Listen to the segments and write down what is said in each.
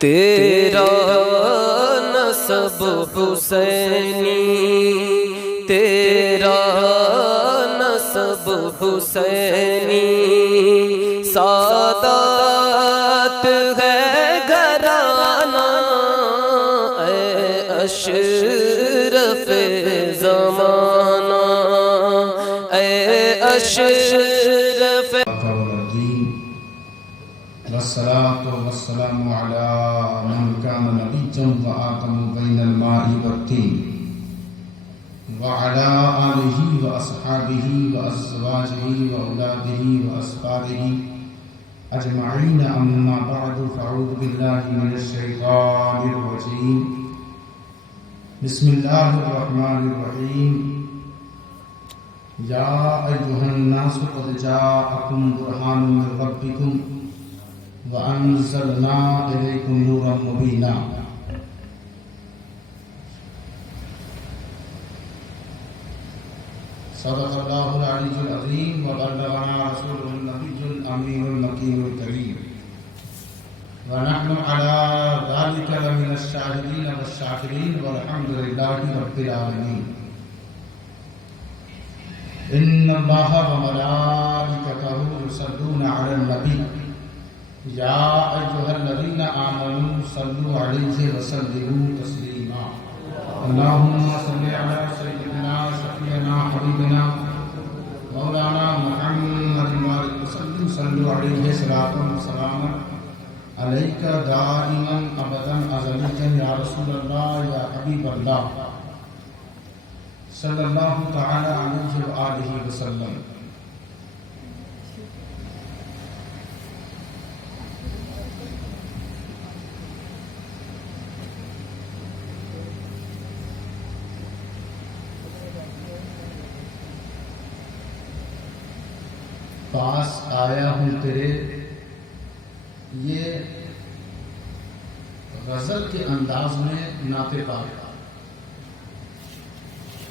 تیرا نسب حسینی، تیرا نسب حسینی، سادات ہے گھرانہ اے اشرف زمانہ، اے اشرف والصلاة والسلام على من كان نبيا وآدم بين الماء والطين وعلى آله وأصحابه وأزواجه وأولاده وأصحابه أجمعين، أما بعد، فأعوذ بالله من الشيطان الرجيم. بسم الله الرحمن الرحيم. يا أيها الناس قد جاءكم برهان من ربكم وأنزلنا إليكم نورا مبينا. صدق الله العلي العظيم وبلغنا رسوله النبي الأمين المكين الكريم، ونحن على ذلك لمن الشاهدين والشاكرين، والحمد لله رب العالمين. إن الله وملائكته يصلون على النبي يا أيها الذين آمنوا صلوا عليه وسلموا تسليما. اللهم صل على سيدنا شفيعنا حبيبنا مولانا محمد وسلم، صلوا عليه صلاة وسلاما عليك دائما أبدا أزليا يا رسول الله يا حبيب الله صلى الله تعالى عليه وآله وسلم. پاس آیا ہوں تیرے، یہ غزل کے انداز میں نعت پاک،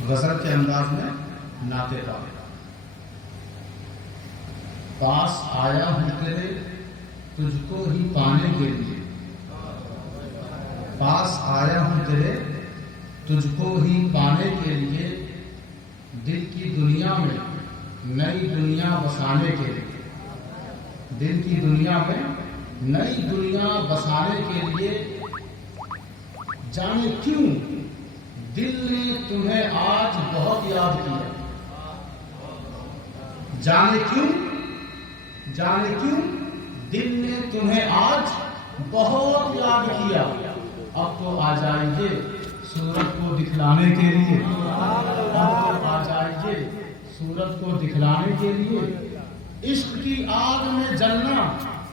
غزل کے انداز میں نعت پاک. پاس آیا ہوں تیرے تجھ کو ہی پانے کے لیے، پاس آیا ہوں تیرے تجھ کو ہی پانے کے لیے، دل کی دنیا میں نئی دنیا بسانے کے لیے، دل کی دنیا میں نئی دنیا بسانے کے لیے. جانے کیوں دل نے تمہیں آج بہت یاد کیا، جانے کیوں دل نے تمہیں آج بہت یاد کیا. اب تو آ جائیے سورج کو دکھلانے کے لیے، اب تو آ جائیے سورج کو دکھلانے کے لیے. عشق کی آگ میں جلنا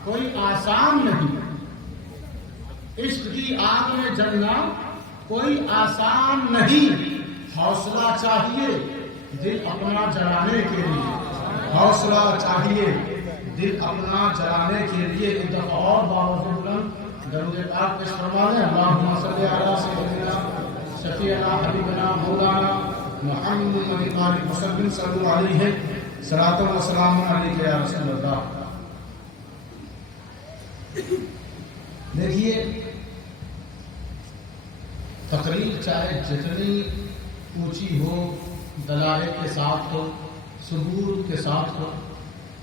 کوئی آسان نہیں، عشق کی آگ میں جلنا کوئی آسان نہیں. حوصلہ چاہیے دل اپنا جلانے کے لیے، حوصلہ چاہیے دل اپنا جلانے کے لیے. ایک دفعہ اور باوجود بلند درود پاک پیش فرما دیں. اللہم صلی علی سیدنا شفیعنا حبیبنا مولانا محمد وسلم، صلو علیہ صلاۃ و سلام علیک یا رسول اللہ. دیکھیے، تقریر چاہے جتنی اونچی ہو، دلائل کے ساتھ ہو، ثبوت کے ساتھ ہو،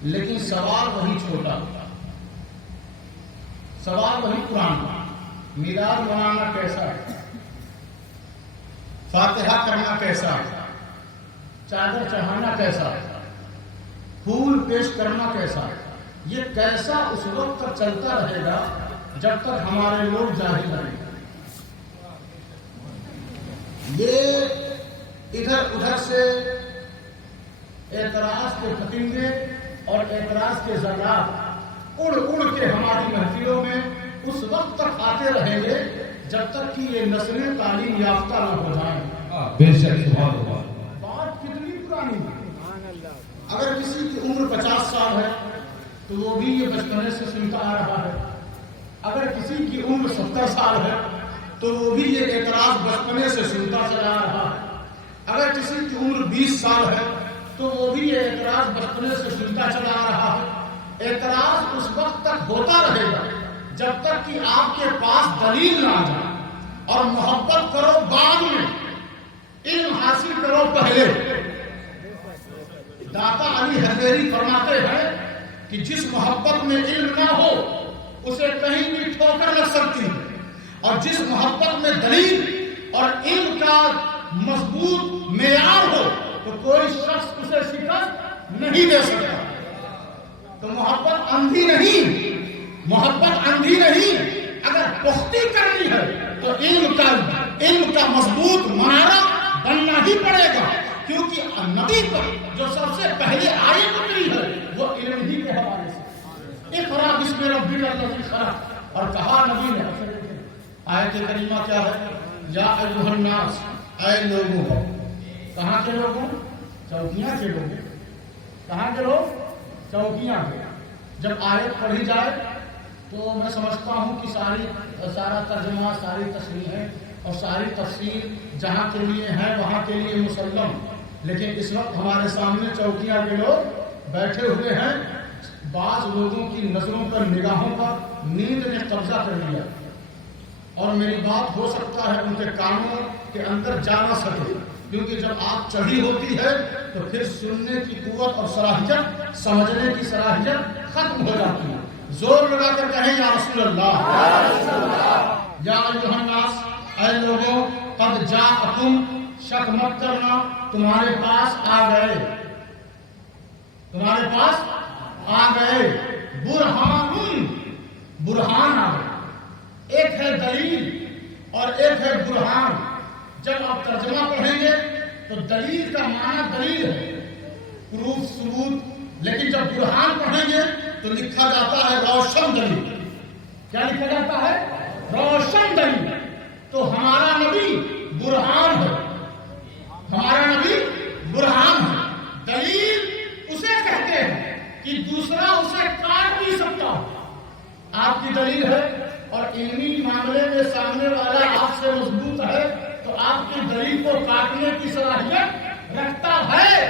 لیکن سوال وہی چھوٹا، سوال وہی پرانا. میلاد منانا کیسا ہے، فاتحہ کرنا کیسا ہے، چادر چڑھانا کیسا ہے، پھول پیش کرنا کیسا ہے. یہ کیسا اس وقت تک چلتا رہے گا جب تک ہمارے لوگ جاہل رہیں گے. یہ ادھر ادھر سے اعتراض کے فتنگے اور اعتراض کے ذرات اڑ اڑ کے ہماری محفلوں میں اس وقت تک آتے رہیں گے جب تک کہ یہ نسلیں تعلیم یافتہ نہ ہو جائیں. بے شک بات کتنی پرانی ہے. اگر کسی کی عمر 50 سال ہے تو وہ بھی یہ بچپنے سے سنتا آ رہا ہے. اگر کسی کی عمر 70 سال ہے تو وہ بھی یہ اعتراض بچپنے سے سنتا چلا آ رہا ہے. اگر کسی کی عمر 20 سال ہے تو وہ بھی یہ اعتراض بچپنے سے سنتا چلا آ رہا ہے. اعتراض اس وقت تک ہوتا رہے گا جب تک کہ آپ کے پاس دلیل نہ آ جائے. اور محبت کرو بعد میں، علم حاصل کرو پہلے. داتا علی حضیری فرماتے ہیں کہ جس محبت میں علم نہ ہو اسے کہیں بھی ٹھوکر لگ سکتی ہے، اور جس محبت میں دلیل اور علم کا مضبوط معیار ہو تو کوئی شخص اسے شکست نہیں دے سکتا. تو محبت اندھی نہیں، محبت اندھی نہیں. اگر پختی کرنی ہے تو علم کا مضبوط منارہ بننا ہی پڑے گا، کیونکہ نبی پر جو سب سے پہلے آیت اتری ہے وہ علم ہی کے حوالے سے. اقرا بسم ربک الذی خلق، اور کہا نبی نے. آیت کریمہ کیا ہے؟ یا ایھا الناس، اے لوگوں. کہاں کے لوگوں؟ چوکیاں کے لوگ. کہاں کے لوگ؟ چوکیاں کے. جب آیت پڑھی جائے تو میں سمجھتا ہوں کہ سارا ترجمہ، ساری تصریحیں اور ساری تفسیر جہاں کے لیے ہے وہاں کے لیے مسلم. لیکن اس وقت ہمارے سامنے چوکیاں کے لوگ بیٹھے ہوئے ہیں. بعض لوگوں کی نظروں پر، نگاہوں پر نیند نے قبضہ کر لیا، اور میری بات ہو سکتا ہے ان کے کانوں کے اندر جا نہ سکے، کیونکہ جب آپ چڑھی ہوتی ہے تو پھر سننے کی قوت اور صلاحیت، سمجھنے کی صلاحیت ختم ہو جاتی ہے. زور لگا کر کہیں یا رسول اللہ، یا ایھا الناس، اے لوگوں، قد جاءکم، شک مت کرنا، تمہارے پاس آ گئے، تمہارے پاس آ گئے. برہان آ گئے. ایک ہے دلیل اور ایک ہے برہان. جب آپ ترجمہ پڑھیں گے تو دلیل کا معنی دلیل ہے، پروف، ثبوت. لیکن جب برہان پڑھیں گے تو لکھا جاتا ہے روشن دلیل. کیا لکھا جاتا ہے؟ روشن دلیل. تو ہمارا نبی برہان ہے، ہمارا نبی برہان ہے. دلیل اسے کہتے ہیں کہ دوسرا اسے کاٹ نہیں سکتا. آپ کی دلیل ہے اور علمی معاملے میں سامنے والا آپ سے مضبوط ہے تو آپ کی دلیل کو کاٹنے کی صلاحیت رکھتا ہے.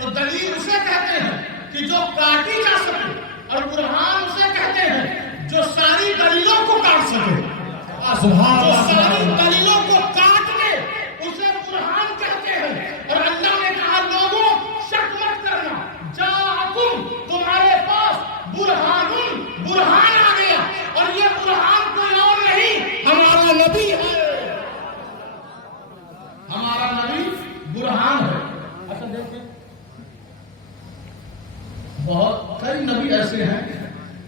تو دلیل اسے کہتے ہیں کہ جو کاٹی جا سکے، اور برہان اسے کہتے ہیں جو ساری دلیلوں کو کاٹ سکے. جو ساری دلیلوں کو کاٹ لے اسے برہان کہتے ہیں. اور اللہ نے کہا لوگوں شک مت کرنا، جاءکم، تمہارے پاس برہان آ گیا. اور یہ برہان کوئی اور نہیں، ہمارا نبی ہے، ہمارا نبی برہان ہے. اچھا دیکھیں، بہت کئی نبی ایسے ہیں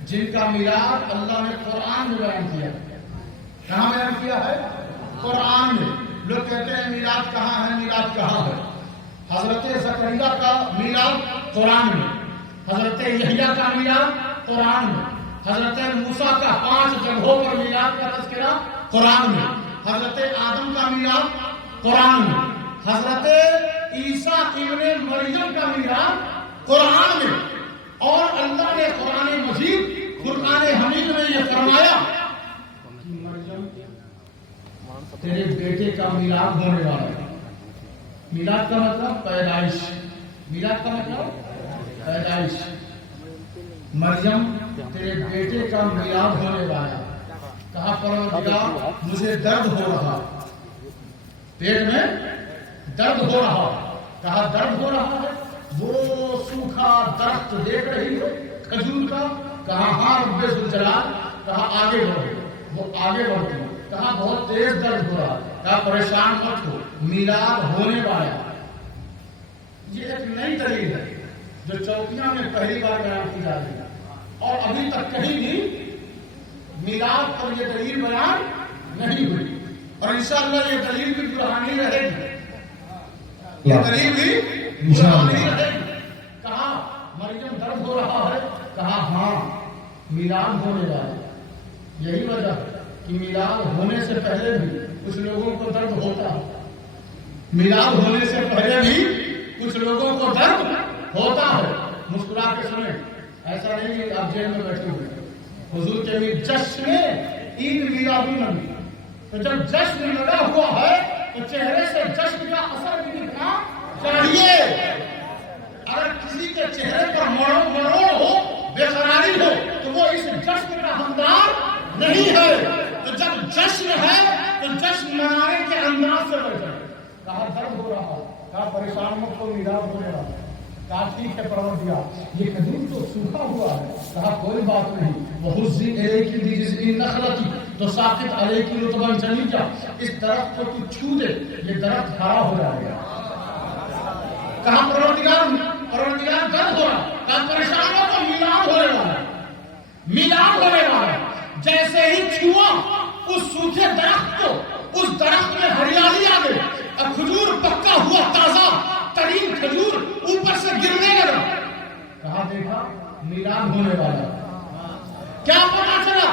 جن کا میلاد اللہ نے قرآن میں بیان کیا. کہاں بیان کیا ہے؟ قرآن میں. لوگ کہتے ہیں میلاد کہاں ہے، میلاد کہاں ہے؟ حضرت زکریا کا میلاد قرآن میں، حضرت یحییٰ کا میلاد قرآن میں، حضرت موسیٰ کا 5 جگہوں پر میلاد کا تذکرہ قرآن میں، حضرت آدم کا میلاد قرآن میں، حضرت عیسیٰ ابن مریم کا میلاد قرآن میں. اور اللہ نے قرآن مجید، قرآن حمید میں یہ فرمایا کہ مریم تیرے بیٹے کا میلاد ہونے والا ہے. میلاد کا مطلب پیدائش، میلاد کا مطلب پیدائش. مریم تیرے بیٹے کا میلاد ہونے والا ہے. کہا پروردگار مجھے درد ہو رہا، پیٹ میں درد ہو رہا. کہا درد ہو رہا ہے؟ وہ سوکھا درخت دیکھ رہی ہے کھجور کا؟ کہا ہاں رب ذوالجلال. کہا آگے بڑھو. وہ آگے بڑھتی. کہا بہت تیز درد ہو رہا. کہا پریشان مت ہو، میلاد ہونے والا. یہ ایک نئی دلیل ہے جو چوکیاں میں پہلی بار بیان کی جا رہی ہے، اور ابھی تک کہیں بھی میلاد پر یہ دلیل بیان نہیں ہوئی. اور انشاءاللہ یہ دلیل بھی برہانی رہے گی، یہ دلیل بھی برہانی رہے گی. کہا مریم درد ہو رہا ہے؟ کہا ہاں میلاد ہونے والا ہے. یہی وجہ ہے کہ میلاد ہونے سے پہلے بھی کچھ لوگوں کو درد ہوتا ہے. میلاد ہونے سے پہلے بھی کچھ لوگوں کو درد ہوتا ہے. مسکرا کے سنیں، ایسا نہیں کہ آپ جیل میں بیٹھے ہوئے. حضور کے بھی جشن عید میلادی نبی. تو جب جشن لگا ہوا ہے تو چہرے سے جشن کا اثر بھی دکھنا چاہیے. اگر کسی کے چہرے پر مروڑ ہو، بے قراری ہو، تو وہ اس جشن کا حقدار نہیں ہے تو جب جشن ہے تو جشن منانے کے انداز سے بیٹھے. کہا درد ہو رہا, کہا پریشان مت ہو, نراش ہو رہا, کہا ٹھیک ہے پروردگار یہ کھجور تو سوکھا ہوا ہے. کہا کوئی بات نہیں, وَحُزِّ إِلَيْكِ بِجِذْعِ النَّخْلَةِ تُسَاقِطْ عَلَيْكِ رُطَبًا جَنِيًّا. اس درخت کو تو چھو دے, یہ درخت ہرا ہو جائے گا. کہا پروردگار درد ہو رہا, کہا پریشانوں کو میلاد ہونے والا ہے, میلاد ہونے والا ہے. جیسے ہی چھوا اس سوکھے درخت کو, اس درخت میں ہریالی آ گئی, اور کھجور پکا ہوا تازہ ترین کھجور اوپر سے گرنے لگا. کہا دیکھا میلاد ہونے والا. کیا پتا چلا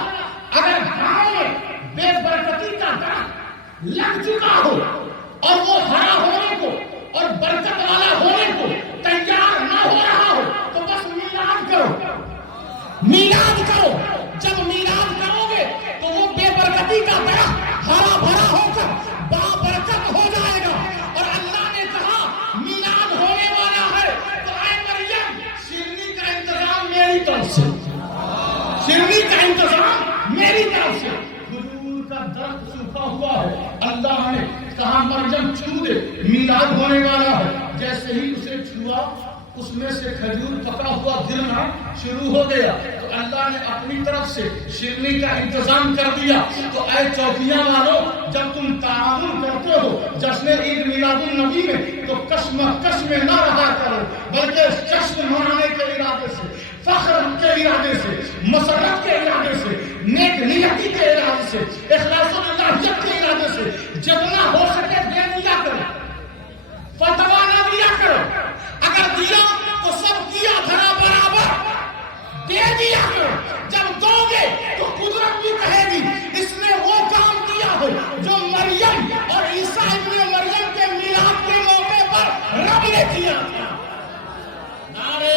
اگر گاؤں میں بے برکتی کا درخت لگ چکا ہو اور وہ ہرا ہونے کو اور برکت والا ہونے کو تیار نہ ہو رہا ہو تو بس میلاد کرو, میلاد کرو. جب میلاد کرو گے تو وہ بے برکتی کا درخت ہرا بھرا ہو کر بابرکت ہو جائے گا. اور اللہ نے کہا میلاد ہونے والا ہے تو اے مریم شیرنی کا انتظام میری طرف سے, شیرنی کا انتظام میری طرف سے. کھجور کا درخت سوکھا ہوا ہے, اللہ نے کہا مریم چھو دے, میلاد ہونے والا ہے. جیسے ہی اسے چھوا اس میں سے کھجور پکا ہوا گرنا شروع ہو گیا. تو اللہ نے اپنی طرف سے شیرنی کا انتظام کر دیا. تو اے چوکیاں والوں, جب تم تعاون کرتے ہو جشن عید میلاد النبی میں تو کشمکش میں نہ رہا کرو, بلکہ جشن منانے کے ارادے سے, فخر کے ارادے سے, مسرت کے ارادے سے, نیک نیتی کے ارادے سے, اخلاص و اللہیت کے ارادے سے جتنا ہو سکے دے دیا کرو, فتوا نہ دیا کرو. اگر دیا تو سب دیا دھرا برابر دے دیا کرو. جب دو گے تو قدرت بھی کہے گی اس نے وہ کام کیا ہے جو مریم اور عیسیٰ ابن مریم کے میلاد کے موقع پر رب نے کیا تھا. نعرہ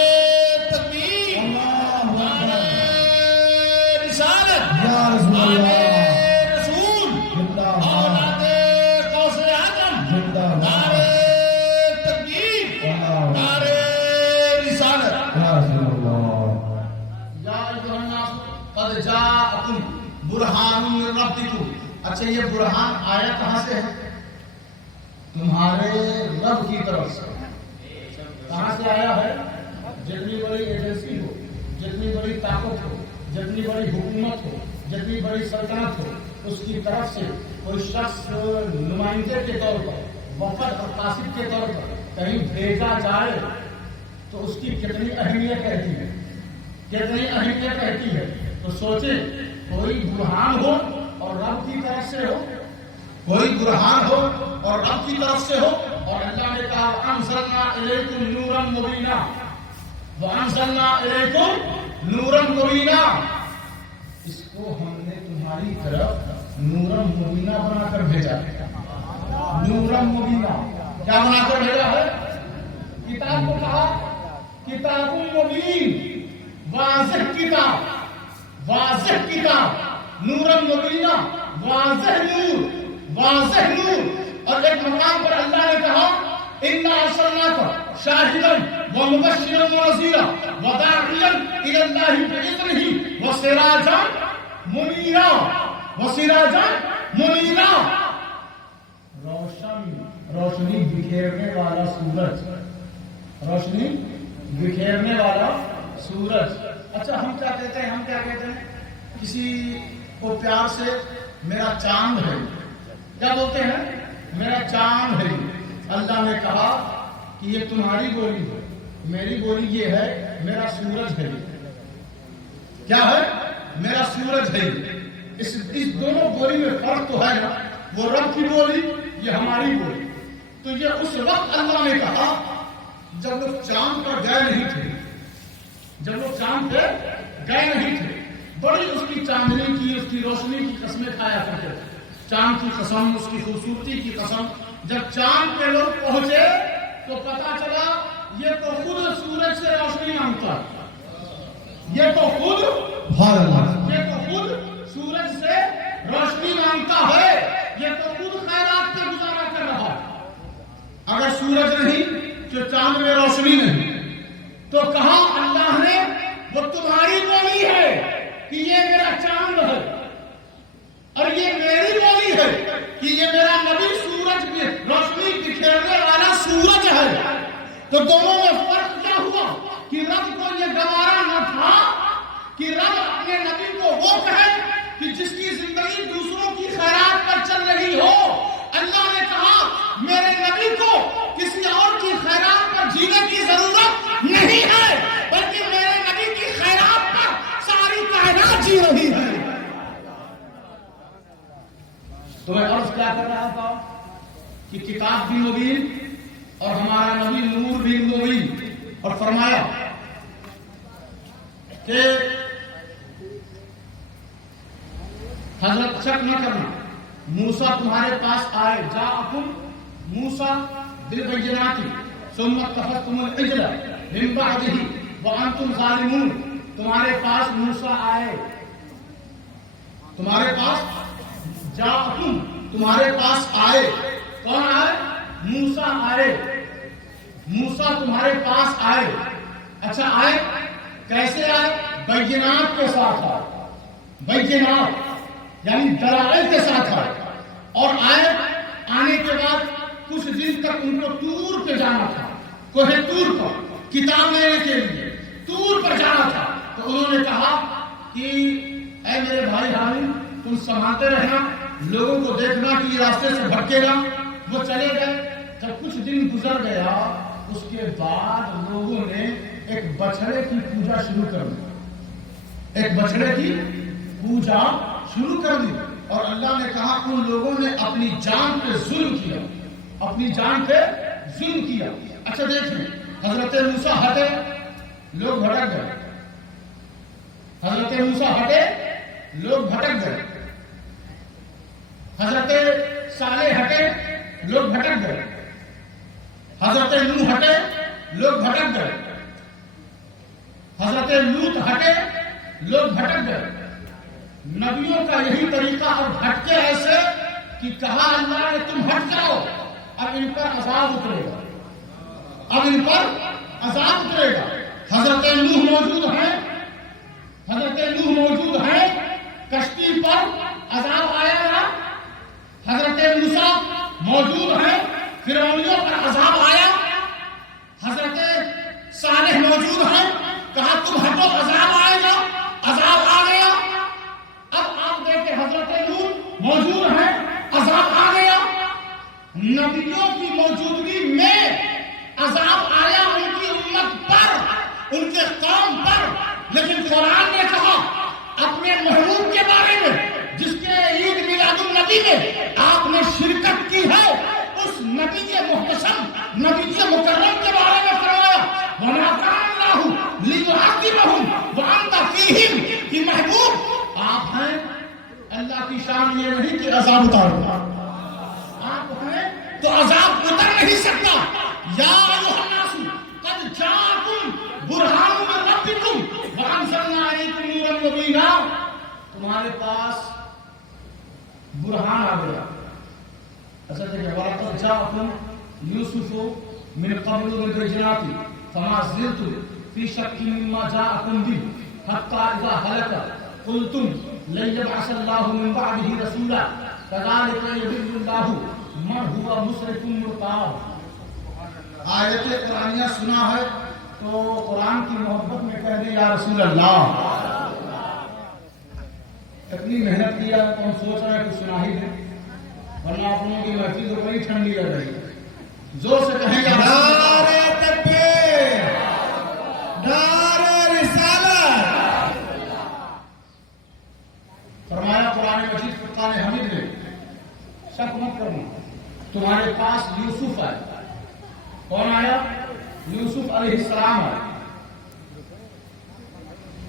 تکبیر, نعرہ رسالت, نعرہ رسول, اولاد غوث اعظم, نعرہ تکبیر, نعرہ رسالت. یا ایھا الناس قد جاءکم برہان من ربکم. اچھا یہ برہان آیا کہاں سے ہے؟ تمہارے رب کی طرف سے. کہاں سے آیا ہے؟ جتنی بڑی ایجنسی ہو, جتنی بڑی طاقت ہو, جتنی بڑی حکومت ہو, جتنی بڑی سلطنت ہو, اس کی طرف سے کوئی شخص نمائندے کے طور پر, وفد اور قاصد کے طور پر کہیں بھیجا جائے تو اس کی کتنی اہمیت رہتی ہے, کتنی اہمیت رہتی ہے. تو سوچیں کوئی برہان ہو اور رب کی طرف سے ہو, کوئی برہان ہو اور رب کی طرف سے ہو, اور اللہ نے کہا وَأَنزَلْنَا إِلَيْكُمْ نُورًا مُبِينًا, وَأَنزَلْنَا إِلَيْكُمْ نُورًا مُبِينًا. اس کو ہم نے تمہاری طرف نورًا مبینہ بنا کر بھیجا ہے. نورًا مبینہ کیا بنا کر بھیجا ہے؟ کتاب کو کہا کتاب مبین, واضح کتاب, واضح کتاب, نورًا مبینہ, واضح نور, واضح نور. اور ایک مقام پر اللہ نے کہا اِنَّا أَرْسَلْنَاكَ شَاهِدًا وَمُبَشِّرًا وَنَذِيرًا وَدَاعِيًا إِلَى اللَّهِ بِإِذْنِهِ وَسِرَاجًا مُنِيرًا, وَسِرَاجًا مُنِيرًا. روشنی بکھیرنے والا سورج, روشنی بکھیرنے والا سورج. اچھا ہم کیا کہتے ہیں, ہم کیا کہتے ہیں کسی کو پیار سے میرا چاند ہے, کیا بولتے ہیں, میرا چاند ہے. اللہ نے کہا کہ یہ تمہاری بولی ہے, میری بولی یہ ہے میرا سورج ہے. کیا ہے؟ میرا سورج ہے. اس دونوں بولی میں فرق تو ہے نا, وہ رب کی بولی, یہ ہماری بولی. تو یہ اس وقت اللہ نے کہا جب لوگ چاند پر گئے نہیں تھے, جب لوگ چاند پہ گئے نہیں تھے, بڑی اس کی چاندنی کی, اس کی روشنی کی قسمیں کھایا کرتے تھے. چاند کی قسم, اس کی خوبصورتی کی قسم. جب چاند پہ لوگ پہنچے تو پتا چلا یہ تو خود سورج سے روشنی مانگتا ہے, یہ تو خود سورج سے روشنی مانگتا ہے, یہ تو خود خیرات پہ گزارا کر رہا ہے. اگر سورج نہیں تو چاند میں روشنی نہیں, تو کہا اللہ نے وہ تمہاری بولی ہے کہ یہ میرا چاند ہے, اور یہ میری بولی ہے کہ یہ میرا نبی سورج کی روشنی بکھیرنے والا سورج ہے. تو دونوں میں فرق کیا ہوا کہ رب کو یہ گوارا نہ تھا کہ رب اپنے نبی کو وہ کہے کہ جس کی زندگی دوسروں کی خیرات پر چل رہی ہو. اللہ نے کہا میرے نبی کو کسی اور کی خیرات پر جینے کی ضرورت نہیں ہے، بلکہ میرے نبی کی خیرات پر ساری کائنات جی رہی ہے. تو میں عرض کیا کر رہا تھا کہ کتاب بھی مبین اور ہمارا نبی نور بھی مبین. اور فرمایا کہ حضرت شک نہ کرنا، موسیٰ تمہارے پاس آئے، جاءکم موسیٰ بالبینات ثم اتخذتم العجل من بعدہ وانتم ظالمون. تمہارے پاس موسیٰ آئے، تمہارے پاس جاءکم، تمہارے پاس آئے. کون آئے؟ موسیٰ آئے. موسیٰ تمہارے پاس آئے. اچھا آئے کیسے آئے؟ بینات کے ساتھ آئے. بینات یعنی دلائل کے ساتھ آئے. اور آئے آنے کے بعد کچھ دن تک ان کو طور پہ جانا تھا، کوہ طور پر کتاب لینے کے لیے طور پر جانا تھا. تو انہوں نے کہا کہ اے میرے بھائی ہارون تم سنبھالتے رہنا، لوگوں کو دیکھنا کہ یہ راستے سے بھٹکے گا. وہ چلے گئے. جب کچھ دن گزر گیا اس کے بعد لوگوں نے ایک بچڑے کی پوجا شروع کر دی. ایک بچڑے کی پوجا شروع کر دی. اور اللہ نے کہا ان لوگوں نے اپنی جان پہ ظلم کیا، اپنی جان پہ ظلم کیا. اچھا دیکھیں، حضرت موسیٰ ہٹے، لوگ بھٹک گئے. حضرت موسیٰ ہٹے، لوگ بھٹک گئے. حضرت صالح ہٹے، لوگ بھٹک گئے. حضرت نوح ہٹے، لوگ بھٹک گئے. حضرت لوط ہٹے، لوگ بھٹک گئے. نبیوں کا یہی طریقہ. اور بھٹکے ایسے کہ کہا اللہ نے تم ہٹ جاؤ، اب ان پر عذاب اترے گا، اب ان پر عذاب اترے گا. حضرت نوح موجود ہیں، حضرت نوح موجود ہیں، کشتی پر عذاب آیا نا. حضرت موسیٰ موجود ہیں، فرعونیوں پر عذاب آیا. حضرت صالح موجود ہیں، کہا تم ہٹو عذاب آئے گا، عذاب آ گیا. اب آپ دیکھیں حضرت لوط موجود ہیں، عذاب آ گیا. نبیوں کی موجودگی میں عذاب آیا ان کی امت پر، ان کے قوم پر. لیکن قرآن نے کہا اپنے محبوب کے بارے میں جس کے عید میلاد النبی میں آپ نے شرکت کی ہے، اس نبی محتشم نبی مکرم کے بارے میں فرمایا وَمَا كَانَ اللَّهُ لِيُعَذِّبَهُمْ وَأَنْتَ فِيهِمْ. کہ محبوب آپ ہیں، اللہ کی شان یہ نہیں کہ عذاب اتارو. آپ ہیں تو عذاب اتر نہیں سکتا. یا ایھا الناس قد جاءکم برہان من ربکم وانزلنا علیکم نورا مبینا. تمہارے پاس برہان آ گیا. اچھا دیکھیں وَلَقَدْ جَاءَكُمْ يُوسُفُ مِنْ قَبْلُ بِالْبَيِّنَاتِ فَمَا زِلْتُمْ فِي شَكٍّ مِّمَّا جَاءَكُمْ بِهِ حَتَّى إِذَا هَلَكَ قُلْتُمْ لَن يَبْعَثَ اللَّهُ مِنْ بَعْدِهِ رَسُولًا كَذَلِكَ يُضِلُّ اللَّهُ مَنْ هُوَ مُسْرِفٌ مُرْتَابٌ. آیت قرآنیہ سنا ہے تو قرآن کی محبت میں کہہ دیں یا رسول اللہ. اتنی محنت کیا تو ہم سوچ رہے ہیں کہ سنا ہی دیں، ورنہ آپ لوگوں کی محفل تو بڑی ٹھنڈی لگ رہی ہے. زور سے کہیں یا نعرہ تکبیر، نعرہ رسالت. فرمایا قرآن مجید فرقان حمید میں شک مت کرنا، تمہارے پاس یوسف آئے. کون آیا؟ یوسف علیہ السلام آئے.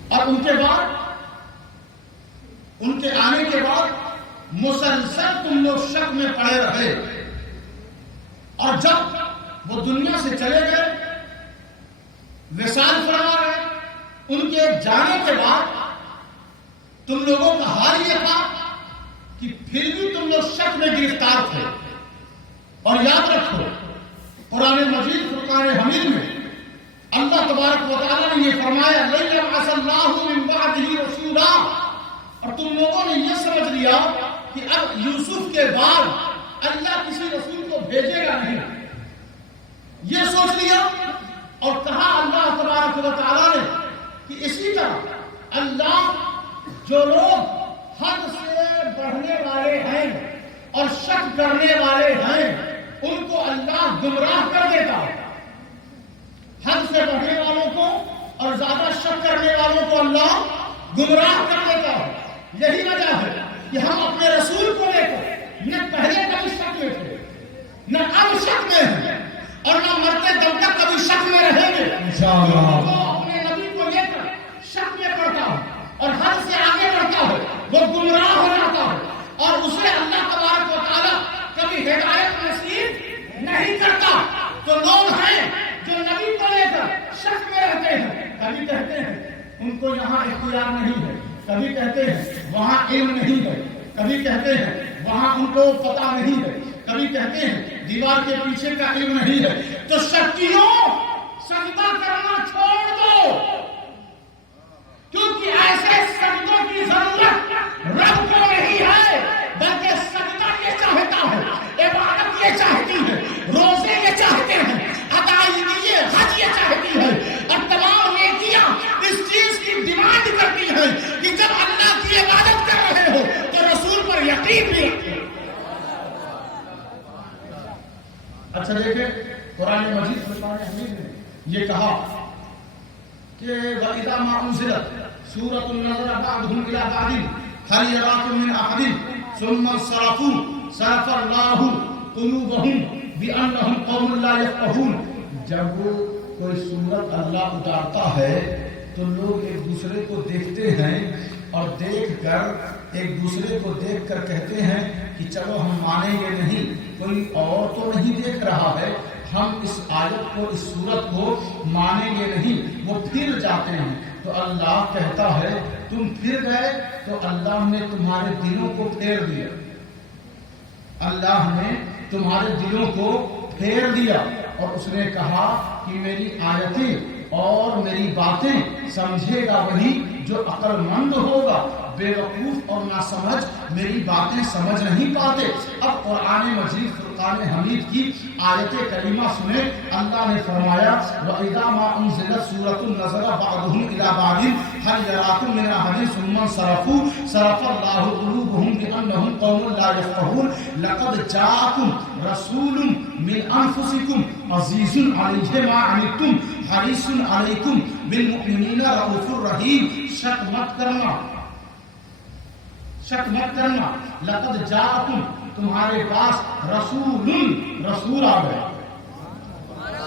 اور ان کے بعد، ان کے آنے کے بعد مسلسل تم لوگ شک میں پڑے رہے. اور جب وہ دنیا سے چلے گئے، وصال فرما رہے، ان کے جانے کے بعد تم لوگوں کا حال یہ تھا کہ پھر بھی تم لوگ شک میں گرفتار تھے. اور یاد رکھو قرآن مجید فرقان حمید میں اللہ تبارک و تعالیٰ نے یہ فرمایا لَن يَبْعَثَ اللَّهُ مِن بَعْدِهِ رَسُولًا. اور تم لوگوں نے یہ سمجھ لیا کہ اب یوسف کے بعد اللہ کسی رسول کو بھیجے گا نہیں، یہ سوچ لیا اور کہا اللہ تبارک و تعالیٰ نے کہ اسی طرح اللہ جو لوگ حد سے بڑھنے والے ہیں اور شک کرنے والے ہیں ان کو اللہ گمراہ کر دیتا ہے۔ حد سے بڑھنے والوں کو اور زیادہ شک کرنے والوں کو اللہ گمراہ کر دیتا ہے۔ یہی وجہ ہے کہ ہم اپنے رسول کو لے کر نہ پہلے کبھی شک میں تھے، نہ اب شک میں ہیں، اور نہ مرتے دم تک کبھی شک میں رہیں گے۔ انشاءاللہ اپنے نبی کو لے کر شک میں پڑتا ہے اور حد سے آگے بڑھتا ہے، وہ گمراہ ہو جاتا ہے اور اسے اللہ تبارک و تعالیٰ کبھی ہدایت نصیب نہیں کرتا۔ تو لوگ ہیں جو نبی کو لے کر شک میں رہتے ہیں، کبھی کہتے ہیں ان کو یہاں اختیار نہیں ہے، کبھی کہتے ہیں وہاں علم نہیں ہے، کبھی کہتے ہیں وہاں ان کو پتہ نہیں ہے، کبھی کہتے ہیں دیوار کے پیچھے کا علم نہیں ہے۔ تو شکیوں سجدہ کرنا چھوڑ دو، کیونکہ ایسے سجدوں کی ضرورت رب کو نہیں ہے، بلکہ سجدہ یہ چاہتا ہے، عبادت یہ چاہتی ہے، روزے یہ چاہتے ہیں، ادائیگی یہ حج یہ چاہتی ہے، اور تمام نیکیاں اس چیز کی ڈیمانڈ کرتی ہیں کہ جب اللہ کی عبادت کر رہے ہو تو رسول پر یقین بھی رکھو۔ اچھا دیکھیں قرآن مجید فرقان حمید نے یہ کہا کہ وَإِذَا مَا أُنزِلَتْ سُورَةٌ نَظَرَ بَعْضُهُمْ إِلَىٰ بَعْضٍ هَلْ يَرَاكُم مِّنْ أَحَدٍ ثُمَّ انصَرَفُوا صَرَفَ اللَّهُ قُلُوبَهُمْ بِأَنَّهُمْ قَوْمٌ لَّا يَفْقَهُونَ۔ جب کوئی سورت اللہ اتارتا ہے تو لوگ ایک دوسرے کو دیکھتے ہیں اور دیکھ کر ایک دوسرے کو دیکھ کر کہتے ہیں کہ چلو ہم مانیں گے نہیں، کوئی اور تو نہیں دیکھ رہا ہے، ہم اس آیت کو اس سورت کو مانیں گے نہیں، وہ پھر جاتے ہیں۔ تو اللہ کہتا ہے تم پھر گئے تو اللہ نے تمہارے دلوں کو پھیر دیا، اللہ نے تمہارے دلوں کو پھیر دیا، اور اس نے کہا کہ میری آیتیں اور میری باتیں سمجھے گا وہی جو عقل مند ہوگا، بے وقوف اور ناسمجھ میری باتیں سمجھ نہیں پاتے۔ اب قرآن مجید فرقان حمید کی آیت کریمہ سنیں، اللہ نے فرمایا وَإِذَا مَا أُنزِلَتْ سُورَةٌ نَظَرَ بَعْضُهُمْ إِلَىٰ بَعْضٍ هَلْ يَرَاكُم مِّنْ أَحَدٍ ثُمَّ انصَرَفُوا صَرَفَ اللَّهُ قُلُوبَهُمْ بِأَنَّهُمْ قَوْمٌ لَّا يَفْقَهُونَ لَقَدْ جَاءَكُمْ رَسُولٌ مِّنْ أَنفُسِكُمْ عَزِيزٌ عَلَيْهِ مَا عَنِتُّمْ حَرِيصٌ عَلَيْكُمْ بِالْمُؤْمِنِينَ رَءُوفٌ رَحِيمٌ۔ شک مت کرنا، شک مت کرنا، لقد جاءکم تمہارے پاس رسول آ گئے،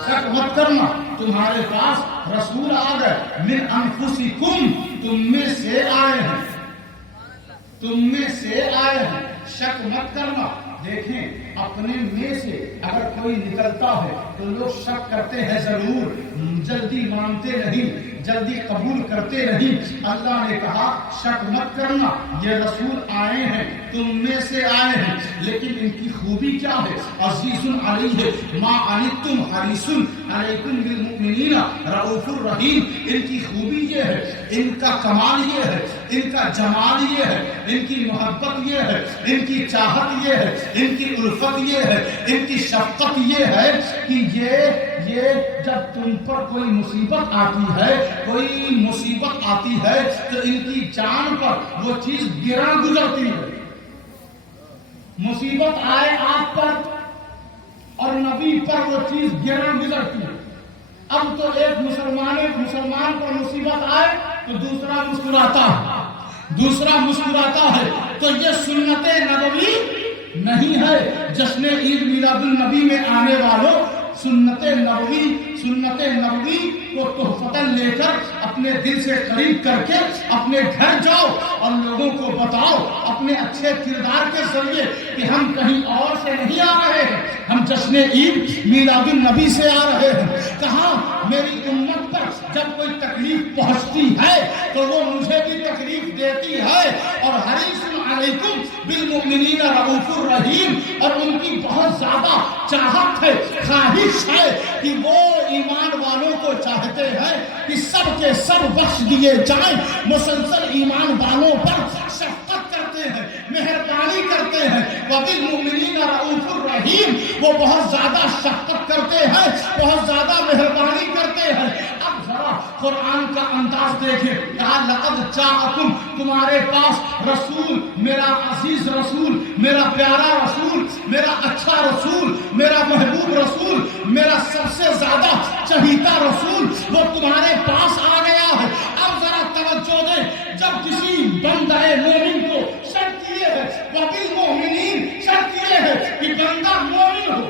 شک مت کرنا تمہارے پاس رسول آ گئے، من انفسکم تم میں سے آئے ہیں، تم میں سے آئے ہیں، شک مت کرنا۔ دیکھیں اپنے میں سے اگر کوئی نکلتا ہے تو لوگ شک کرتے ہیں ضرور، جلدی مانتے نہیں، جلدی قبول کرتے نہیں۔ اللہ نے کہا شک مت کرنا، یہ رسول آئے ہیں تم میں سے آئے ہیں، لیکن ان کی خوبی کیا ہے؟ عزیز علیہ ما عنتم حریص علیکم بالمؤمنین رؤوف الرحیم۔ ان کی خوبی یہ ہے، ان کا کمال یہ ہے، ان کا جمال یہ ہے، ان کی محبت یہ ہے، ان کی چاہت یہ ہے، ان کی الفت یہ ہے، ان کی شفقت یہ ہے کہ یہ جب تم پر کوئی مصیبت آتی ہے، کوئی مصیبت آتی ہے تو ان کی جان پر وہ چیز گراں گزرتی ہے۔ مصیبت آئے آپ پر اور نبی پر وہ چیز گراں گزرتی ہے۔ اب تو ایک مسلمان پر مصیبت آئے تو دوسرا مسکراتا ہے، تو یہ سنت نبوی نہیں ہے۔ جشن عید میلاد النبی میں آنے والوں سنت نبوی کو تحفتاً لے کر اپنے دل سے قریب کر کے اپنے گھر جاؤ اور لوگوں کو بتاؤ اپنے اچھے کردار کے ذریعے کہ ہم کہیں اور سے نہیں آ رہے ہیں، ہم جشن عید میلاد النبی سے آ رہے ہیں۔ کہاں میری امت پر جب کوئی تکلیف پہنچتی ہے تو وہ مجھے بھی تکلیف دیتی ہے، اور حریص علیکم بالمؤمنین رؤوف الرحیم، اور ان کی بہت زیادہ چاہت ہے، خواہش ہے کہ وہ ایمان والوں کو چاہتے ہیں کہ سب کے سب بخش دیے جائیں، مسلسل ایمان والوں پر شفقت کرتے ہیں، مہربانی کرتے وبالمؤمنین رؤوف الرحیم، وہ بہت زیادہ شفقت کرتے ہیں، بہت زیادہ مہربانی کرتے ہیں۔ اب ذرا قرآن کا انداز دیکھیں، کہا لقد جاءکم، تمہارے پاس رسول، میرا عزیز رسول، میرا پیارا رسول، میرا اچھا رسول، میرا محبوب رسول، میرا سب سے زیادہ چہیتا رسول، وہ تمہارے پاس آ گیا ہے۔ اب ذرا توجہ دیں، جب کسی بندہ مومن کو شرط یہ ہے، وبالمؤمنین شرط یہ ہے کہ بندہ مومن ہو،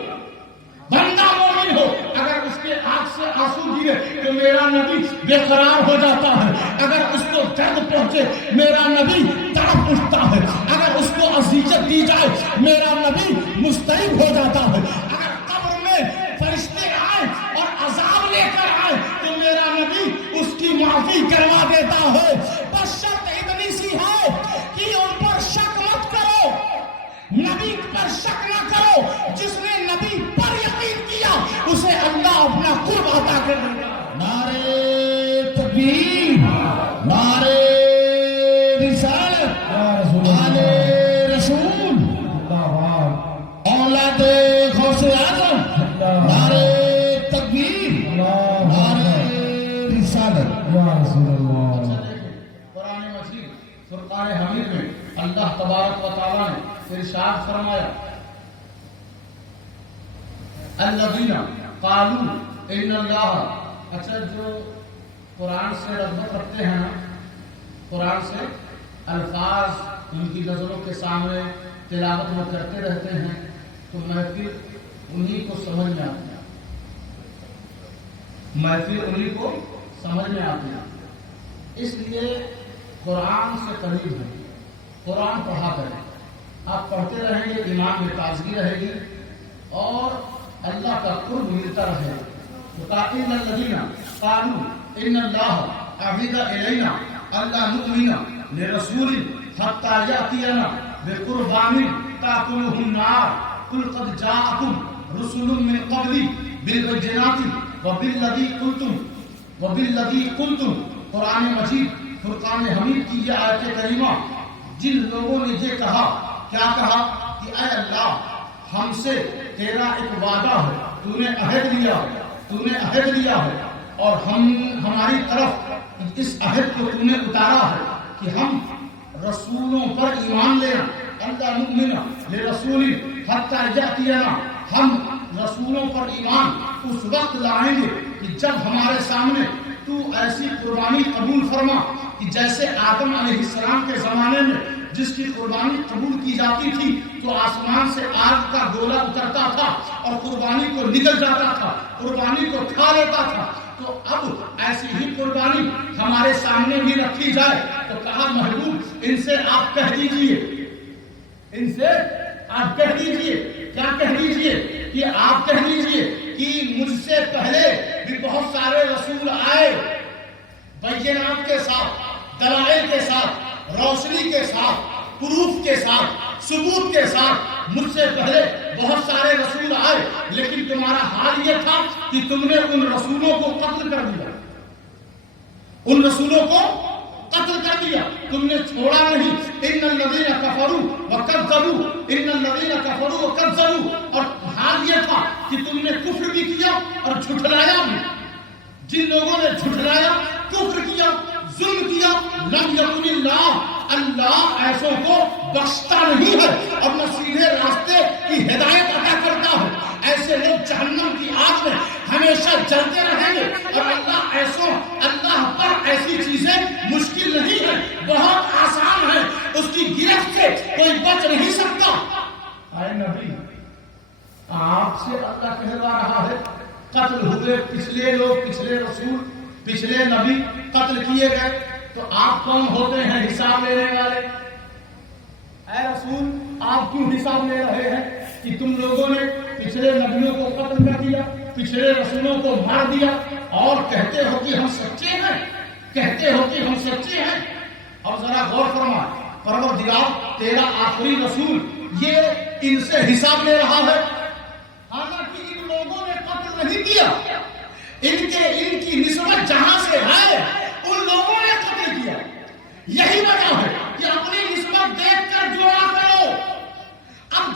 بندہ مومن ہو، اگر اس کے آنکھ سے آنسو گرے تو میرا نبی بے قرار ہو جاتا ہے، اگر اس کو درد پہنچے میرا نبی تڑپ اٹھتا ہے، اگر اس کو اذیت دی جائے میرا نبی مضطرب ہو جاتا ہے، اگر قبر میں فرشتے آئے اور عذاب لے کر آئے تو میرا نبی اس کی معافی کروا دیتا ہے۔ بس شرط اتنی سی ہے کہ ان پر شک مت کرو، نبی پر شک نہ کرو، جس نے نبی پر یقین کیا اسے اللہ اپنا قرب عطا کر دے گا۔ نعرہ تکبیر، نعرہ رسالت، آل رسول، اولاد غوث اعظم، نعرہ تکبیر، نعرہ رسالت۔ قرآن مجید فرقان حمید میں اللہ تبارک و تعالیٰ نے ارشاد فرمایا، الذین قالوا ان اللہ، اچھا جو قرآن سے رغبت رکھتے ہیں نا، قرآن سے الفاظ ان کی غزلوں کے سامنے تلاوت میں کرتے رہتے ہیں تو محفل انہی کو سمجھ میں آتی ہے، محفل انہی کو سمجھ میں آتی ہے۔ اس لیے قرآن سے قریب ہے، قرآن پڑھا کریں، آپ پڑھتے رہیں گے ایمان میں تازگی رہے گی اور اللہ کا قرب ملتا رہے گا۔ ان الذین قالوا ان اللہ عہد الینا الا نؤمن لرسول حتی یأتینا بقربان تأکلہ النار قل قد جاءکم رسل من قبلی بالبینات وبالذی قلتم۔ قرآن مجید فرقان حمید کی یہ آیت کریمہ، جن لوگوں نے یہ کہا، کیا کہا کہ اے اللہ ہم سے تیرا ایک وعدہ ہے، تو نے عہد لیا ہے، تو نے عہد لیا ہے اور ہماری طرف اس عہد کو تو نے اتارا ہے کہ ہم رسولوں پر ایمان لیں، اللہ نؤمن لرسول حتی یأتینا، ہم رسولوں پر ایمان اس وقت لائیں گے کہ جب ہمارے سامنے تو ایسی قربانی قبول فرما کہ جیسے آدم علیہ السلام کے زمانے میں جس کی قربانی قبول کی جاتی تھی تو آسمان سے آگ کا گولا اترتا تھا اور قربانی کو نگل جاتا تھا، قربانی کو کھا لیتا تھا، تو اب ایسی ہی قربانی ہمارے سامنے بھی رکھی جائے تو کہا محبوب ان سے آپ کہہ دیجئے، ان سے آپ کہہ دیجئے، کیا کہہ دیجئے کہ آپ کہہ دیجئے کہ مجھ سے پہلے بھی بہت سارے رسول آئے بینات کے ساتھ، دلائل کے ساتھ، روشنی کے ساتھ، پروف کے ساتھ، ثبوت کے ساتھ، مجھ سے پہلے بہت سارے رسول آئے، لیکن تمہارا حال یہ تھا کہ تم نے ان رسولوں کو قتل کر دیا، ان رسولوں کو قتل کر دیا، تم نے چھوڑا نہیں۔ ان الذین کفروا وکذبوا، ان الذین کفروا وکذبوا، اور حال یہ تھا کہ تم نے کفر بھی کیا اور جھٹلایا بھی۔ جن لوگوں نے جھٹلایا، کفر کیا، ظلم کیا، لم یکن اللہ، اللہ ایسوں کو بخشتا نہیں ہے اور نہ سیدھے راستے کی ہدایت عطا کرتا ہے۔ ایسے لوگ جہنم کی آگ میں ہمیشہ جلتے رہیں گے اور اللہ پر ایسی چیزیں مشکل نہیں ہے، بہت آسان ہے، اس کی گرفت سے کوئی بچ نہیں سکتا۔ اے نبی، آپ سے اللہ کہلوا رہا ہے قتل ہوئے پچھلے لوگ، پچھلے رسول، پچھلے نبی قتل کیے گئے، تو آپ کون ہوتے ہیں حساب لینے والے؟ اے رسول، آپ کیوں حساب لے رہے ہیں کہ تم لوگوں نے پچھلے نبیوں کو قتل کر دیا، پچھلے رسولوں کو مار دیا اور کہتے ہو کہ ہم سچے ہیں، کہتے ہو کہ ہم سچے ہیں؟ اور ذرا غور فرما، پروردگار تیرا آخری رسول یہ ان سے حساب لے رہا ہے، حالانکہ ان لوگوں نے قتل نہیں کیا، ان کی نسبت جہاں سے ہے ان لوگوں نے قتل کیا۔ یہی وجہ ہے کہ اپنی نسبت دیکھ کر جوڑا کرو۔ اب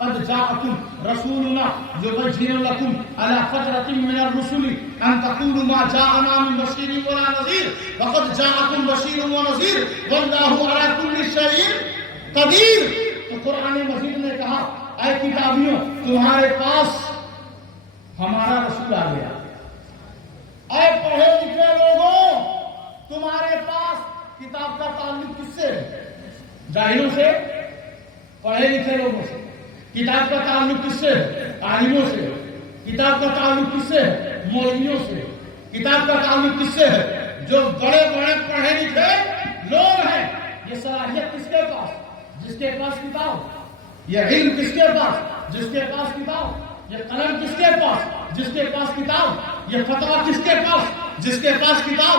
قد جاءكم رسولنا يبين لكم على فترة من الرسل أن تقولوا ما جاءنا من بشير ولا نذير وقد جاءكم بشير ونذير والله على كل شيء قدير. تو قرآن مجید نے کہا اے کتابیوں تمہارے پاس ہمارا رسول آ گیا. اے پڑھے لکھے لوگوں تمہارے پاس کتاب کا تعلق کس سے ہے؟ جاہلوں سے؟ پڑھے لکھے لوگوں سے. کتاب کا تعلق کس سے ہے؟ عالموں سے. کتاب کا تعلق کس سے ہے؟ مولویوں سے. کتاب کا تعلق کس سے ہے؟ جو بڑے بڑے پڑھے لکھے لوگ ہیں. یہ صلاحیت کس کے پاس؟ جس کے پاس کتاب. یہ علم کس کے پاس؟ جس کے پاس کتاب. یہ قلم کس کے پاس؟ جس کے پاس کتاب. یہ فتویٰ کس کے پاس؟ جس کے پاس کتاب.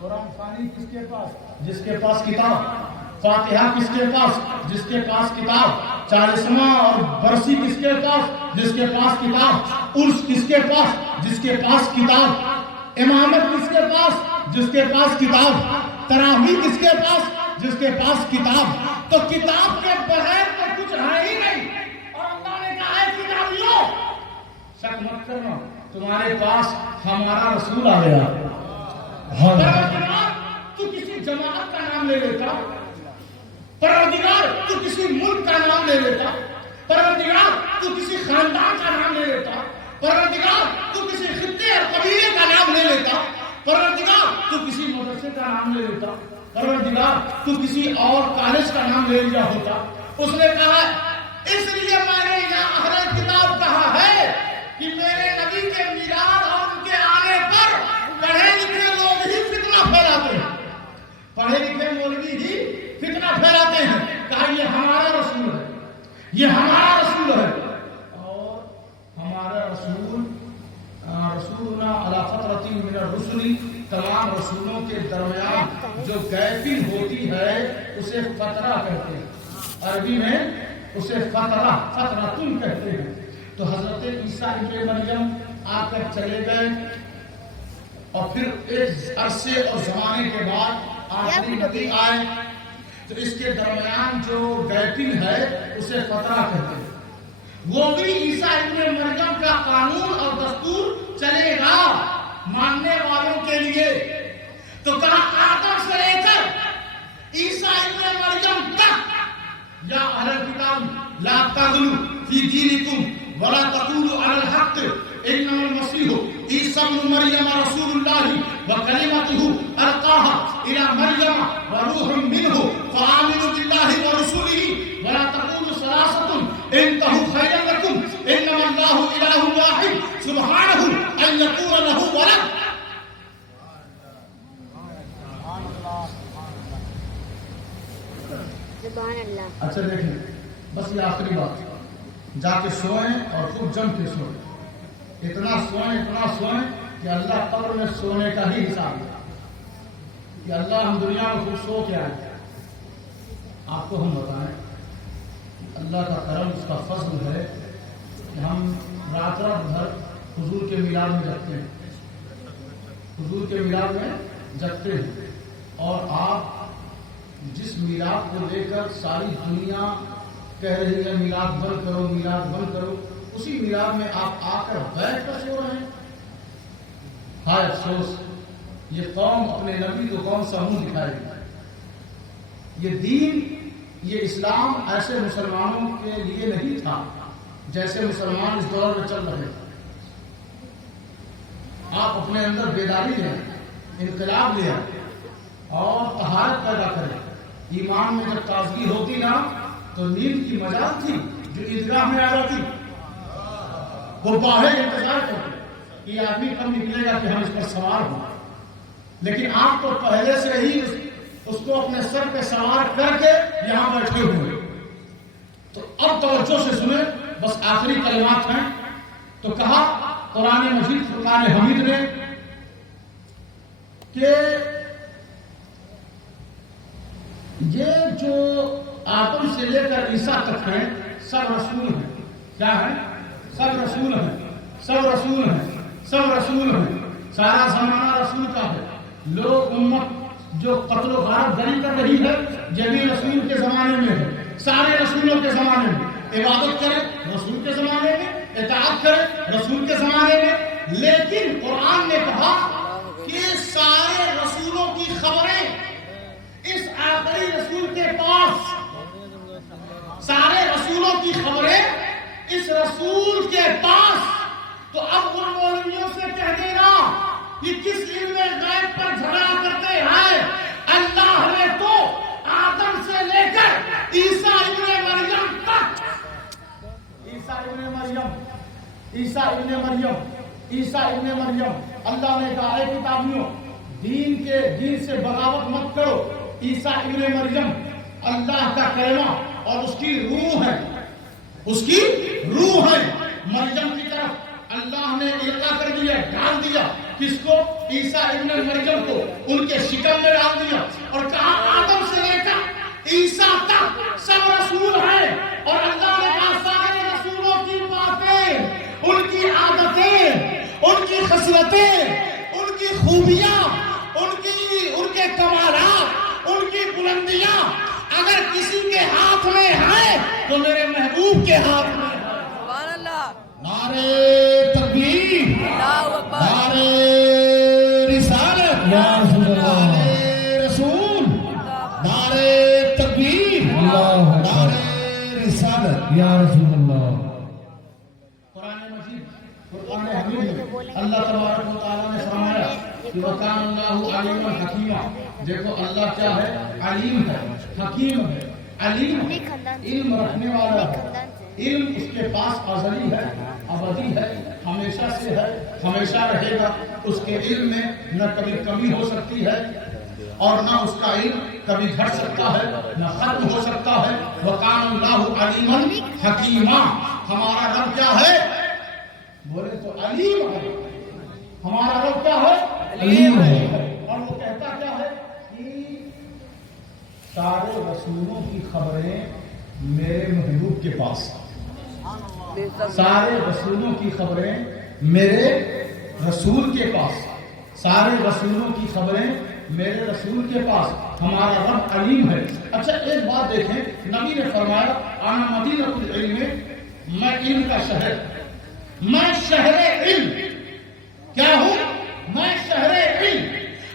قرآن خوانی کس کے پاس؟ جس کے پاس کتاب. فاتحہ کس کے پاس؟ جس کے پاس کتاب. چالیسواں اور برسی کس کے پاس؟ جس کے پاس کتاب. عرس کس کے پاس؟ جس کے پاس کتاب. امامت کس کے پاس؟ جس کے پاس کتاب. تراویح کس کے پاس؟ جس کے پاس کتاب. تو کتاب کے بغیر تو کچھ ہے ہی نہیں. اور اللہ نے کہا ہے کتابیوں شک مت کرنا تمہارے پاس ہمارا رسول آ گیا. تو کسی جماعت کا نام لے لیتا. پروردگار تو کسی ملک کا نام لے لیتا. پروردگار تو کسی خاندان کا نام لے لیتا. پروردگار تو کسی خطے اور قبیلے کا نام لے لیتا. پروردگار تو کسی مدرسے کا نام لے لیتا. پروردگار تو کسی اور کالج کا نام لے لیا ہوتا. اس نے کہا اس لیے میں نے یہاں اہل کتاب کہا ہے کہ میرے نبی کے میلاد اور ان کے آنے پر پڑھے لکھے لوگ ہی فتنہ پھیلاتے ہیں. پڑھے لکھے مولوی ہی فتنہ پھیلاتے ہیں. کہا یہ ہمارا رسول ہے. یہ ہمارا رسول ہے. اور ہمارا رسول رسولنا علی فترۃ من الرسل تمام رسولوں کے درمیان جو گیپنگ ہوتی ہے اسے فترہ کہتے ہیں. عربی میں اسے فترتن کہتے ہیں. تو حضرت عیسیٰ ابن مریم آ کر چلے گئے اور پھر ایک عرصے اور زمانے کے بعد آخری نبی آئے. تو اس کے درمیان جو گیپنگ ہے اسے فترہ کہتے ہیں. وہ بھی عیسیٰ ابن مریم کا قانون اور دستور چلے گا ماننے والوں کے لیے. تو کہا آدم سے لے کر عیسیٰ ابن مریم تک یا اہل الکتاب لا تغلوا فی دینکم ولا تقولوا علی الحق انما المسیح عیسیٰ ابن مریم رسول اللہ وکلمتہ القاها الی مریم وروح منہ فآمنوا باللہ ورسولہ ولا تقولوا ثلاثۃ انتہوا خیرا لکم انما اللہ الہ واحد سبحانہ ان یکون لہ ولد. اچھا دیکھیں بس یہ آخری بات. جا کے سوئیں اور خوب جم کے سوئیں. اتنا سوئیں کہ اللہ قبر میں سونے کا ہی حساب ہے کہ اللہ ہم دنیا میں خوب سو کے آئے. آپ کو ہم بتائیں اللہ کا کرم اس کا فضل ہے کہ ہم رات بھر حضور کے میلاد میں جگتے ہیں. حضور کے میلاد میں جگتے ہیں. اور آپ جس میلاد کو لے کر ساری دنیا کہہ رہی ہے میلاد بند کرو میلاد بند کرو, اسی میلاد میں آپ آ کر بیٹھ کر سو رہے ہیں. ہائے افسوس یہ قوم اپنے نبی کو کون سا منہ دکھائے گی. یہ دین یہ اسلام ایسے مسلمانوں کے لیے نہیں تھا جیسے مسلمان اس دور میں چل رہے ہیں. آپ اپنے اندر بیداری لیں, انقلاب لیں اور طہارت پیدا کریں. ایمان میں جب تازگی ہوتی نا تو نیند کی مجال تھی جو عیدگاہ میں آ رہی تھی وہ باہر انتظار کرتے کہ یہ آدمی کب نکلے گا کہ ہم اس پر سوار ہوں. لیکن آپ تو پہلے سے ہی اس کو اپنے سر پہ سوار کر کے یہاں بیٹھے ہوئے. تو اب توجہ سے سنیں, بس آخری کلمات ہیں. تو کہا قرآن مجید فرقان حمید نے کہ یہ جو آدم سے لے کر عیسیٰ تک ہیں سب رسول ہیں. کیا ہے؟ سب رسول ہیں. سب رسول ہیں. سب رسول ہیں. سارا زمانہ رسول کا ہے. لوگ امت جو قتل و غارت گری کر رہی ہے یہ بھی رسول کے زمانے میں ہے. سارے رسولوں کے زمانے میں عبادت کریں رسول کے زمانے میں, اطاعت کریں رسول کے زمانے میں. لیکن قرآن نے کہا کہ سارے رسولوں کی خبریں اس آخری رسول کے پاس کہ کس علم غیب پر جھگڑا کرتے ہیں؟ اللہ نے تو آدم سے لے کر عیسیٰ ابن مریم تک، عیسیٰ ابن مریم اللہ نے کہا ہے کتابیوں دین سے بغاوت مت کرو. عیسیٰ ابن مریم اللہ کا کلمہ اور اس کی روح ہے، اس کی روح ہے. مریم کی طرف اللہ نے القا کر دیا، ڈال دیا. کس کو؟ عیسیٰ ابن مریم کو ان کے شکم میں ڈال دیا اور کہا آدم سے لے کر عیسیٰ تک سب رسول ہیں. اور اللہ نے کہا سارے رسولوں کی باتیں، ان کی عادتیں، ان کی خصلتیں، ان کی خوبیاں، ان کے کمالات، ان کی بلندیاں اگر کسی کے ہاتھ میں ہیں تو میرے محبوب کے ہاتھ میں ہے. سبحان اللہ. نعرے تکبیر، اللہ اکبر. نعرے رسالت، نعرے رسول، نعرے تکبیر، نعرے رسالت یا رسول اللہ. قرآن مجید، قرآن حمید میں اللہ تبارک و تعالیٰ نے فرمایا کہ وَكَانَ اللَّهُ عَلِيمًا حَكِيمًا. دیکھو اللہ کیا ہے؟ علیم ہے، حکیم ہے. علیم علم رکھنے والا ہے. علم اس کے پاس ازلی ہے، ابدی ہے، ہمیشہ سے ہے، ہمیشہ رہے گا. اس کے علم میں نہ کبھی کمی ہو سکتی ہے اور نہ اس کا علم کبھی گھٹ سکتا ہے، نہ ختم ہو سکتا ہے. وَكَانَ اللَّهُ عَلِيمًا حَكِيمًا. ہمارا رب کیا ہے؟ بولے تو علیم ہے. ہمارا رب کیا ہے؟ علیم ہے. اور وہ کہتا کیا ہے کہ سارے رسولوں کی خبریں میرے محبوب کے پاس، سارے رسولوں کی خبریں میرے رسول کے پاس، سارے رسولوں کی خبریں میرے رسول کے پاس. ہمارا رب علیم ہے. اچھا ایک بات دیکھیں، نبی نے فرمایا انا مدینۃ العلم، میں علم کا شہر، میں شہر علم. کیا ہوں؟ میں شہر علم.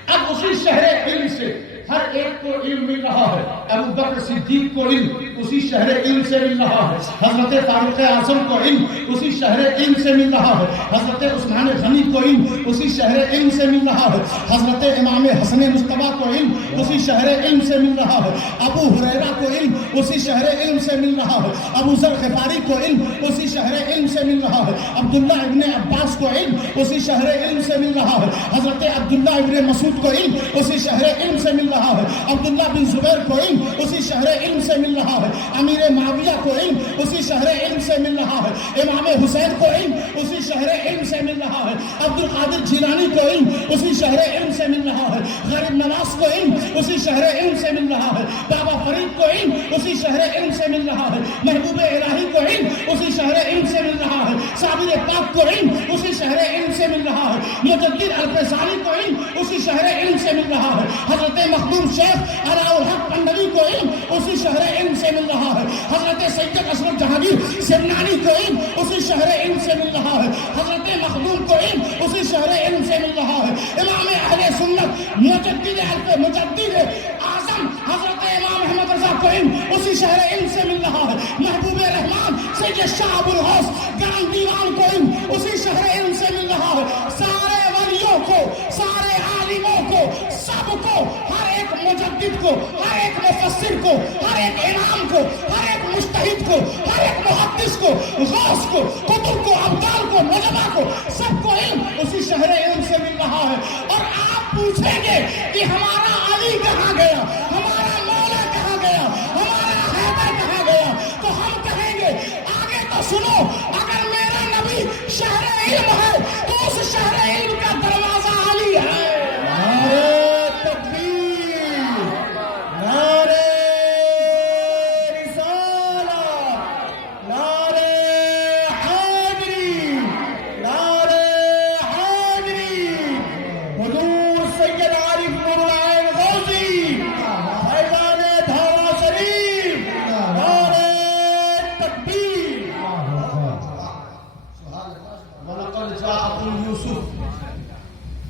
اب اسی شہر علم سے ہر ایک کو علم مل رہا ہے. ابو بکر صدیق کو علم اسی شہر علم سے مل رہا ہے. حضرت فاروق اعظم کو علم اسی شہر علم سے مل رہا ہے. حضرت عثمان غنی کو علم اسی شہر علم سے مل رہا ہے. حضرت امام حسن مصطفیٰ کو علم اسی شہر علم سے مل رہا ہے. ابو ہریرہ کو علم اسی شہر علم سے مل رہا ہے. ابو ذر غفاری کو علم اسی شہر علم سے مل رہا ہے. عبداللہ ابن عباس کو علم اسی شہر علم سے مل رہا ہے. حضرت عبداللہ ابن مسعود کو علم اسی شہر علم سے مل رہا ہے. عبداللہ بن زبیر کو علم اسی شہر علم سے مل رہا ہے. امیر معاویہ کو علم اسی شہر علم سے مل رہا ہے. امام حسین کو علم اسی شہر علم سے مل رہا ہے. عبد القادر جیلانی کو علم اسی شہر علم سے مل رہا ہے. غریب نواز کو علم اسی شہر علم سے مل رہا ہے. بابا فرید کو علم اسی شہر علم سے مل رہا ہے. محبوب الہی کو علم اسی شہر علم سے مل رہا ہے. صابر پاک کو علم اسی شہر علم سے مل رہا ہے. مجدد الفسانی کو علم اسی شہر علم سے مل رہا ہے. حضرت مخدوم شیخ علاء الحق پنڈوی کو علم اسی شہر علم سے مل رہا ہے. حضرت سید اشرف جہانگیر سرنانی کو علم اسی شہر علم سے مل رہا ہے. حضرت مخدوم کو علم اسی شہر علم سے مل رہا ہے. امام اہل سنت مجدد اعظم حضرت امام محمد رضا کو علم اسی شہر علم سے مل رہا ہے. محبوب رحمان سید شاہ ابو الغوث گران دیوان کو علم اسی شہر علم سے مل رہا ہے. سارے ولیوں کو، سارے عالموں کو، سب کو، ہر ایک مجدد کو، ہر ایک مفسر کو، ہر ایک امام کو، ہر ایک مجتہد کو، ہر ایک محدث کو، غوث کو، قطب کو، ابدال کو، نجبہ کو، سب کو علم اسی شہر علم سے مل رہا ہے. اور آپ پوچھیں گے کہ ہمارا علی کہاں گیا، ہمارا مولا کہاں گیا، ہمارا حیدر کہاں گیا، تو ہم کہیں گے آگے تو سنو، اگر میرا نبی شہر علم ہے تو اس شہر علم کا دروازہ علی ہے.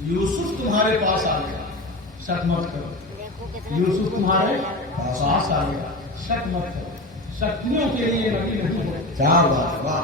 یوسف تمہارے پاس آ گیا، شک مت کرو. یوسف تمہارے پاس آ گیا، شک مت کرو. شکیوں کے لیے نبی نہیں ہے. کیا بات ہے، واہ.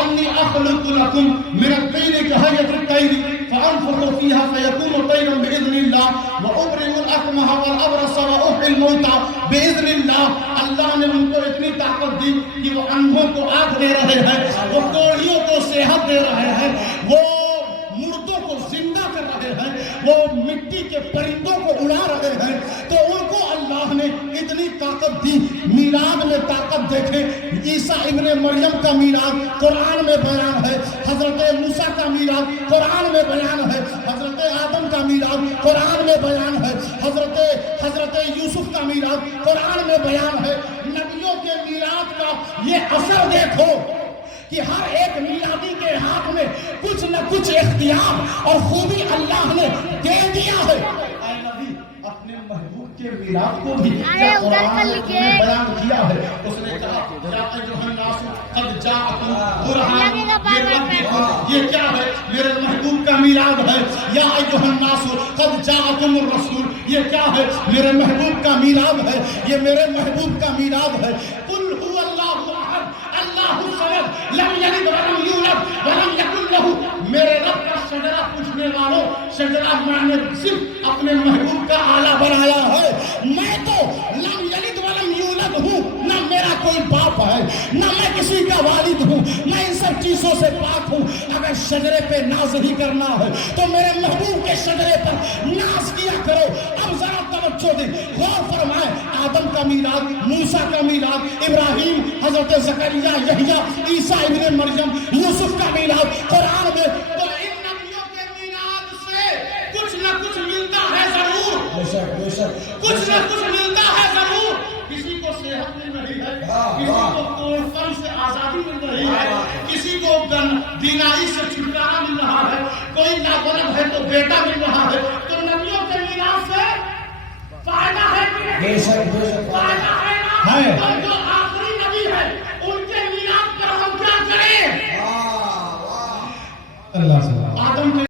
أني أخلق لكم من الطين كهيئة الطير فأنفخ فيها فيكون طيرا بإذن الله وأبرئ الأكمه والأبرص وأحيي الموتى بإذن الله. اللہ نے ان کو اتنی طاقت دی کہ وہ اندھوں کو آنکھ دے رہے ہیں، وہ کوڑیوں کو صحت دے رہے ہیں، وہ مردوں کو زندہ کر رہے ہیں، وہ مٹی کے پرندوں کو اڑا رہے ہیں. تو ان کو اللہ نے اتنی طاقت دی. میلاد میں طاقت دیکھیں. عیسیٰ ابن مریم کا میلاد قرآن میں بیان ہے، حضرت موسیٰ کا میلاد قرآن میں بیان ہے، حضرت آدم کا میلاد قرآن میں بیان ہے، حضرت یوسف کا میلاد قرآن میں بیان ہے. نبیوں کے میلاد کا یہ اثر دیکھو کہ ہر ایک میلادی کے ہاتھ میں کچھ نہ کچھ اختیار اور خوبی اللہ نے دے دیا ہے. اے نبی اپنے محبوب کے میلاد کو بھی قرآن نے بیان کیا ہے. اس نے کہا یا ایھا الناس قد جاءکم برہان من ربکم. یہ کیا ہے؟ میرے محبوب کا میلاد ہے. یا ایھا الناس قد جاءکم الرسول. یہ کیا ہے؟ میرے محبوب کا میلاد ہے. یہ میرے محبوب کا میلاد ہے. قل هو اللہ احد اللہ الصمد لم یلد ولم یولد ولم یکن له. میرے رب کا شجرہ پوچھنے والوں، شجرہ میں نے صرف اپنے محبوب کا آلہ بنایا ہے. میں تو لم یلد ولم یولد ہوں، نہ میرا کوئی باپ ہے، نہ میں کسی کا والد ہوں. میں ان سب چیزوں سے پاک ہوں. اگر شجرے پہ ناز ہی کرنا ہے تو میرے محبوب کے شجرے پر ناز کیا کرو. اب ذرا توجہ دیں، غور فرمائیں. آدم کا میلاد، موسیٰ کا میلاد، ابراہیم، حضرت زکریا، یحییٰ، عیسیٰ ابن مریم، یوسف کا میلاد قرآن میں. تو ان نبیوں کے میلاد سے کچھ نہ کچھ ملتا ہے ضرور، کچھ نہ کچھ ملتا ہے ضرور. کسی کو صحت مل رہی ہے، کسی کو قرآن سے آزادی مل رہی ہے، کسی کو بینائی سے چھٹکارا مل رہا ہے، کوئی نابلد ہے تو بیٹا مل رہا ہے. تو نبیوں کے میلاد سے فائدہ ہے کہ نہیں؟ فائدہ ہے نا. اور جو آخری نبی ہے ان کے میلاد پر ہم کیا کریں؟ اللہ سے